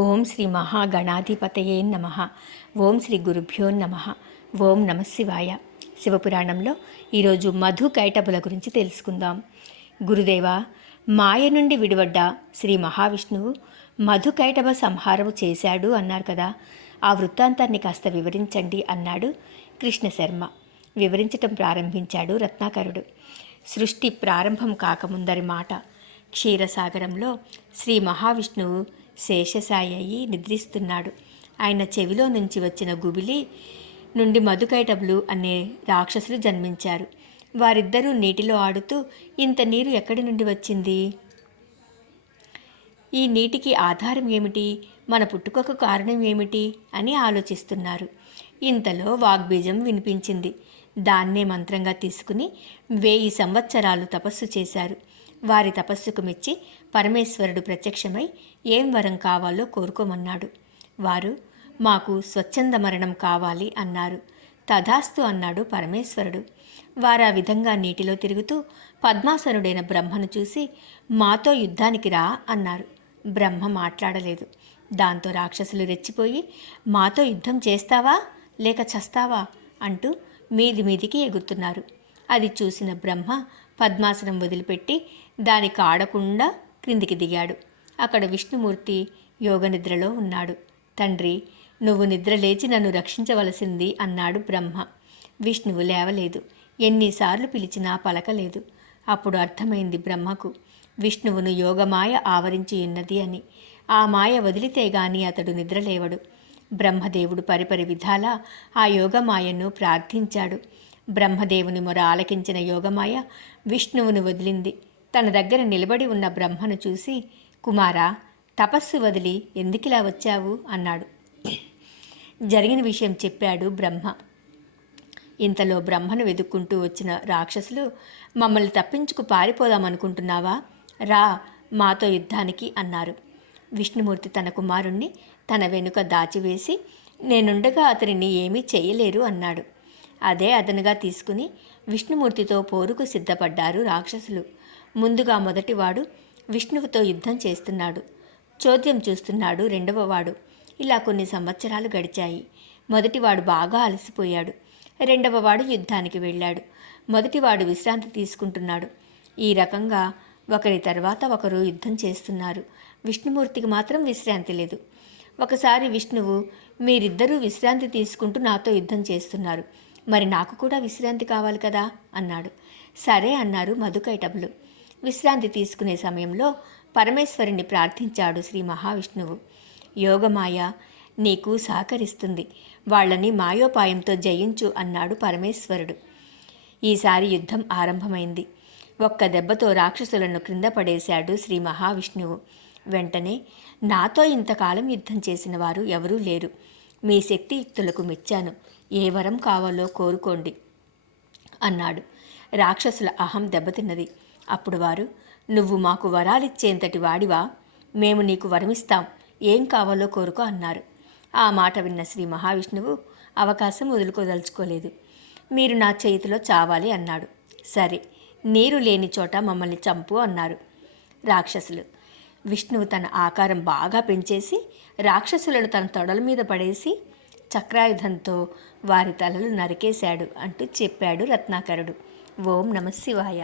ఓం శ్రీ మహాగణాధిపతయే నమః. ఓం శ్రీ గురుభ్యో నమః. ఓం నమశివాయ. శివపురాణంలో ఈరోజు మధు కైటబుల గురించి తెలుసుకుందాం. గురుదేవ, మాయ నుండి విడివడ్డ శ్రీ మహావిష్ణువు మధు కైటబ సంహారము చేశాడు అన్నారు కదా, ఆ వృత్తాంతాన్ని కాస్త వివరించండి అన్నాడు కృష్ణశర్మ. వివరించటం ప్రారంభించాడు రత్నాకరుడు. సృష్టి ప్రారంభం కాకముందరి మాట. క్షీరసాగరంలో శ్రీ మహావిష్ణువు శేషసాయి అయి నిద్రిస్తున్నాడు. ఆయన చెవిలో నుంచి వచ్చిన గుబిలి నుండి మధుకైటబులు అనే రాక్షసులు జన్మించారు. వారిద్దరూ నీటిలో ఆడుతూ, ఇంత నీరు ఎక్కడి నుండి వచ్చింది? ఈ నీటికి ఆధారం ఏమిటి? మన పుట్టుకకు కారణం ఏమిటి అని ఆలోచిస్తున్నారు. ఇంతలో వాగ్బీజం వినిపించింది. దాన్నే మంత్రంగా తీసుకుని 1000 సంవత్సరాలు తపస్సు చేశారు. వారి తపస్సుకు మెచ్చి పరమేశ్వరుడు ప్రత్యక్షమై ఏం వరం కావాలో కోరుకోమన్నాడు. వారు, మాకు స్వచ్ఛంద మరణం కావాలి అన్నారు. తథాస్తు అన్నాడు పరమేశ్వరుడు. వారు ఆ విధంగా నీటిలో తిరుగుతూ పద్మాసనుడైన బ్రహ్మను చూసి, మాతో యుద్ధానికి రా అన్నారు. బ్రహ్మ మాట్లాడలేదు. దాంతో రాక్షసులు రెచ్చిపోయి, మాతో యుద్ధం చేస్తావా లేక చస్తావా అంటూ మీదికి ఎగురుతున్నారు. అది చూసిన బ్రహ్మ పద్మాసనం వదిలిపెట్టి దానికి ఆడకుండా క్రిందికి దిగాడు. అక్కడ విష్ణుమూర్తి యోగనిద్రలో ఉన్నాడు. తండ్రి, నువ్వు నిద్ర లేచి నన్ను రక్షించవలసింది అన్నాడు బ్రహ్మ. విష్ణువు లేవలేదు. ఎన్నిసార్లు పిలిచినా పలకలేదు. అప్పుడు అర్థమైంది బ్రహ్మకు, విష్ణువును యోగమాయ ఆవరించి ఉన్నది అని. ఆ మాయ వదిలితే గాని అతడు నిద్రలేవడు. బ్రహ్మదేవుడు పరిపరి విధాలా ఆ యోగమాయను ప్రార్థించాడు. బ్రహ్మదేవుని మొర ఆలకించిన యోగమాయ విష్ణువును వదిలింది. తన దగ్గర నిలబడి ఉన్న బ్రహ్మను చూసి, కుమారా, తపస్సు వదిలి ఎందుకిలా వచ్చావు అన్నాడు. జరిగిన విషయం చెప్పాడు బ్రహ్మ. ఇంతలో బ్రహ్మను వెతుక్కుంటూ వచ్చిన రాక్షసులు, మమ్మల్ని తప్పించుకు పారిపోదామనుకుంటున్నావా? రా, మాతో యుద్ధానికి అన్నారు. విష్ణుమూర్తి తన కుమారుణ్ణి తన వెనుక దాచివేసి, నేనుండగా అతనిని ఏమీ చేయలేరు అన్నాడు. అదే అదనుగా తీసుకుని విష్ణుమూర్తితో పోరుకు సిద్ధపడ్డారు రాక్షసులు. ముందుగా మొదటివాడు విష్ణువుతో యుద్ధం చేస్తున్నాడు. చోద్యం చూస్తున్నాడు రెండవవాడు. ఇలా కొన్ని సంవత్సరాలు గడిచాయి. మొదటివాడు బాగా అలసిపోయాడు. రెండవవాడు యుద్ధానికి వెళ్ళాడు. మొదటివాడు విశ్రాంతి తీసుకుంటున్నాడు. ఈ రకంగా ఒకరి తర్వాత ఒకరు యుద్ధం చేస్తున్నారు. విష్ణుమూర్తికి మాత్రం విశ్రాంతి లేదు. ఒకసారి విష్ణువు, మీరిద్దరూ విశ్రాంతి తీసుకుంటూ నాతో యుద్ధం చేస్తున్నారు, మరి నాకు కూడా విశ్రాంతి కావాలి కదా అన్నాడు. సరే అన్నారు మధుకైటబులు. విశ్రాంతి తీసుకునే సమయంలో పరమేశ్వరుని ప్రార్థించాడు శ్రీ మహావిష్ణువు. యోగమాయ నీకు సహకరిస్తుంది, వాళ్ళని మాయోపాయంతో జయించు అన్నాడు పరమేశ్వరుడు. ఈసారి యుద్ధం ఆరంభమైంది. ఒక్క దెబ్బతో రాక్షసులను క్రింద పడేశాడు శ్రీ మహావిష్ణువు. వెంటనే, నాతో ఇంతకాలం యుద్ధం చేసిన వారు ఎవరూ లేరు. మీ శక్తియుక్తులకు మెచ్చాను. ఏ వరం కావాలో కోరుకోండి అన్నాడు. రాక్షసుల అహం దెబ్బతిన్నది. అప్పుడు వారు, నువ్వు మాకు వరాలిచ్చేంతటి వాడివా? మేము నీకు వరమిస్తాం, ఏం కావాలో కోరుకో అన్నారు. ఆ మాట విన్న శ్రీ మహావిష్ణువు అవకాశం వదులుకోదలుచుకోలేదు. మీరు నా చేతిలో చావాలి అన్నాడు. సరే, నీరు లేని చోట మమ్మల్ని చంపు అన్నారు రాక్షసులు. విష్ణువు తన ఆకారం బాగా పెంచేసి రాక్షసులను తన తొడల మీద పడేసి చక్రాయుధంతో వారి తలలు నరికేశాడు అంటూ చెప్పాడు రత్నాకరుడు. ఓం నమశివాయ.